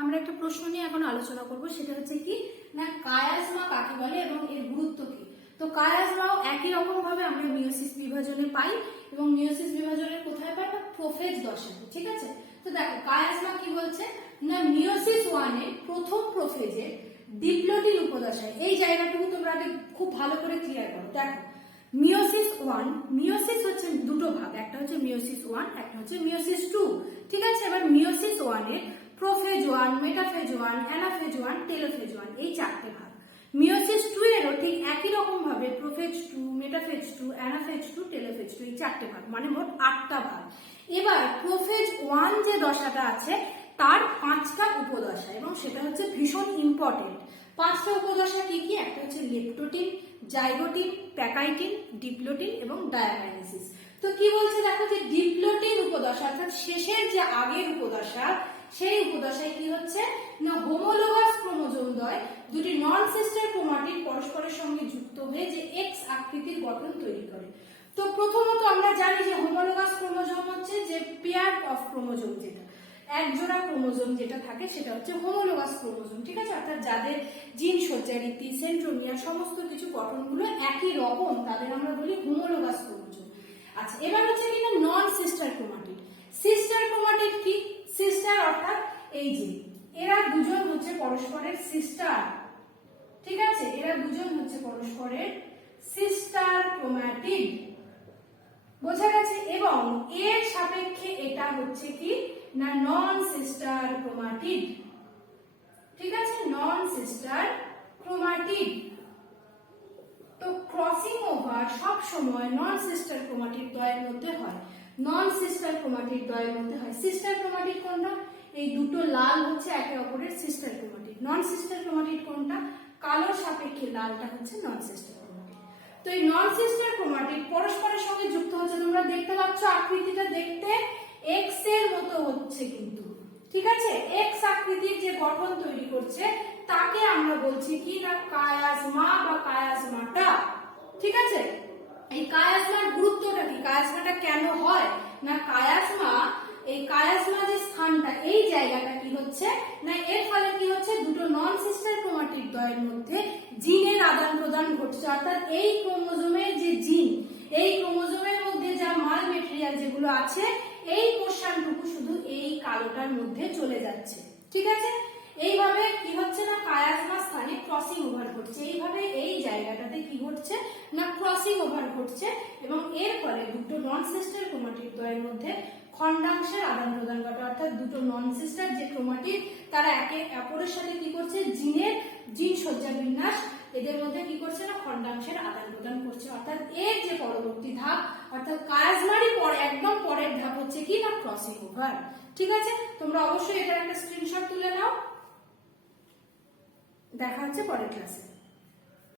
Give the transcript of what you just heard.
আমরা একটা প্রশ্ন নিয়ে এখন আলোচনা করব, সেটা হচ্ছে কি না কায়াজমা কাকে বলে এবং এর গুরুত্ব কি। তো কায়াজমাও একই রকম ভাবে আমরা মিয়োসিস বিভাজনে পাই এবং মিয়োসিস বিভাজনের কোথায় পাই না প্রোফেজ দশাতে। ঠিক আছে, তো দেখো কায়াজমা কি বলছে না মিয়োসিস ওয়ানে প্রথম প্রোফেজে ডিপ্লোটিন উপদশায়, এই জায়গাটুকু তোমরা আগে খুব ভালো করে ক্লিয়ার করো। দেখো মিয়োসিস ওয়ান, মিয়োসিস হচ্ছে দুটো ভাগ, একটা হচ্ছে মিয়োসিস ওয়ান, একটা হচ্ছে মিয়োসিস টু। ঠিক আছে, এবার মিয়োসিস ওয়ানে prophase one, metaphase one, anaphase one, telophase one, এই চারটে ভাগ। মিয়োসিস টু এরও ঠিক একই রকম ভাবে prophase two, metaphase two, anaphase two, telophase two, এই চারটে ভাগ, মানে মোট 8টা ভাগ। এবার প্রোফেজ ওয়ান যে দশাটা আছে তার 5টা উপদশা এবং সেটা হচ্ছে ভীষণ ইম্পর্টেন্ট। 5টা উপদশা কি কি? একটা হচ্ছে লেপ্টোটিন, জাইগোটিন, প্যাকাইটিন, ডিপ্লোটিন এবং ডায়াকাইনেসিস। তো কি বলছে দেখো যে ডিপ্লোটিন উপদশা অর্থাৎ শেষের যে আগের উপদশা, সেই উপদশায় কি হচ্ছে না হোমোলোগাস ক্রোমোজোম দ্বয় দুটি নন সিস্টার ক্রোমাটিড পরস্পরের সঙ্গে যুক্ত হয়ে যে এক্স আকৃতির গঠন তৈরি করে। তো প্রথমত আমরা জানি যে হোমোলোগাস ক্রোমোজোম হচ্ছে যে পেয়ার অফ ক্রোমোজোম, যেটা একজোড়া ক্রোমোজোম যেটা থাকে সেটা হচ্ছে হোমোলোগাস ক্রোমোজোম। ঠিক আছে, অর্থাৎ যাদের জিন সজ্জা রীতি, সেন্ট্রোমিয়ার সমস্ত কিছু গঠনগুলো একই রকম, তাদের আমরা বলি হোমোলোগাস ক্রোমোজোম। আচ্ছা, এবার হচ্ছে কিনা নন সিস্টার ক্রোমাটিড। সিস্টার ক্রোমাটিড কি? সিস্টার অর্থাৎ এই যে এরা দুজন হচ্ছে পরস্পরের সিস্টার। ঠিক আছে, এরা দুজন হচ্ছে পরস্পরের সিস্টার ক্রোমাটিড, বোঝা গেছে? এবং এর সাপেক্ষে এটা হচ্ছে কি না নন সিস্টার ক্রোমাটিড। ঠিক আছে, নন সিস্টার ক্রোমাটিড। তো ক্রসিং ওভার সব সময় নন সিস্টার ক্রোমাটিড দ্বয়ের মধ্যে হয়, নন সিস্টার ক্রোমাটিড দ্বয়ের মধ্যে হয়। সিস্টার ক্রোমাটিড কোনটা? এই দুটো লাল হচ্ছে একে অপরের সিস্টার ক্রোমাটিড। নন সিস্টার ক্রোমাটিড কোনটা? কালোর সাপেক্ষে লালটা হচ্ছে নন সিস্টার ক্রোমাটিড। তো এই নন সিস্টার ক্রোমাটিড পরস্পরের সঙ্গে যুক্ত হচ্ছে, তোমরা দেখতে পাচ্ছ আকৃতিটা দেখতে এক্স এর মতো হচ্ছে কিন্তু। ঠিক আছে, এক্স আকৃতির যে গঠন তৈরি করছে তাকে আমরা বলছি কি না কায়াজমা বা কায়াজমাটা। ঠিক আছে, এই কায়াজমার গুরুত্বটা কি? কায়াজমাটা কেন হয় না কায়াজমা, এই কায়াজমা যে স্থানটা, এই জায়গাটা কি হচ্ছে না এর ফলে কি হচ্ছে দুটো নন সিস্টার ক্রোমাটিড দ্বয়ের মধ্যে জিনের আদান প্রদান ঘটছে। অর্থাৎ এই ক্রোমোজোমের যে জিন, এই ক্রোমোজোমের মধ্যে যা মাল মেটেরিয়াল যেগুলো আছে, এই পোর্শনটুকু শুধু এই কালোটার মধ্যে চলে যাচ্ছে। ঠিক আছে, এইভাবে কি হচ্ছে না কায়াজমা স্থানে ক্রসিং ওভার ঘটছে। এইভাবে এই জায়গাটাতে কি ঘটছে না ক্রসিং ওভার ঘটছে এবং এর ফলে দুটো নন সিস্টার ক্রোমাটিড দ্বয়ের মধ্যে খন্ডাংশের আদান প্রদান ঘটে। অর্থাৎ দুটো নন সিস্টার যে ক্রোমাটিড তারা একে অপরের সাথে কি করছে, জিন সজ্জা বিন্যাস এদের মধ্যে কি করছে না খন্ডাংশের আদান প্রদান করছে। অর্থাৎ এর যে পরবর্তী ধাপ অর্থাৎ কায়াজমারই পরে একদম পরের ধাপ হচ্ছে কি না ক্রসিং ওভার। ঠিক আছে, তোমরা অবশ্যই এটার একটা স্ক্রিনশট তুলে নাও। দেখা হচ্ছে পরের ক্লাসে।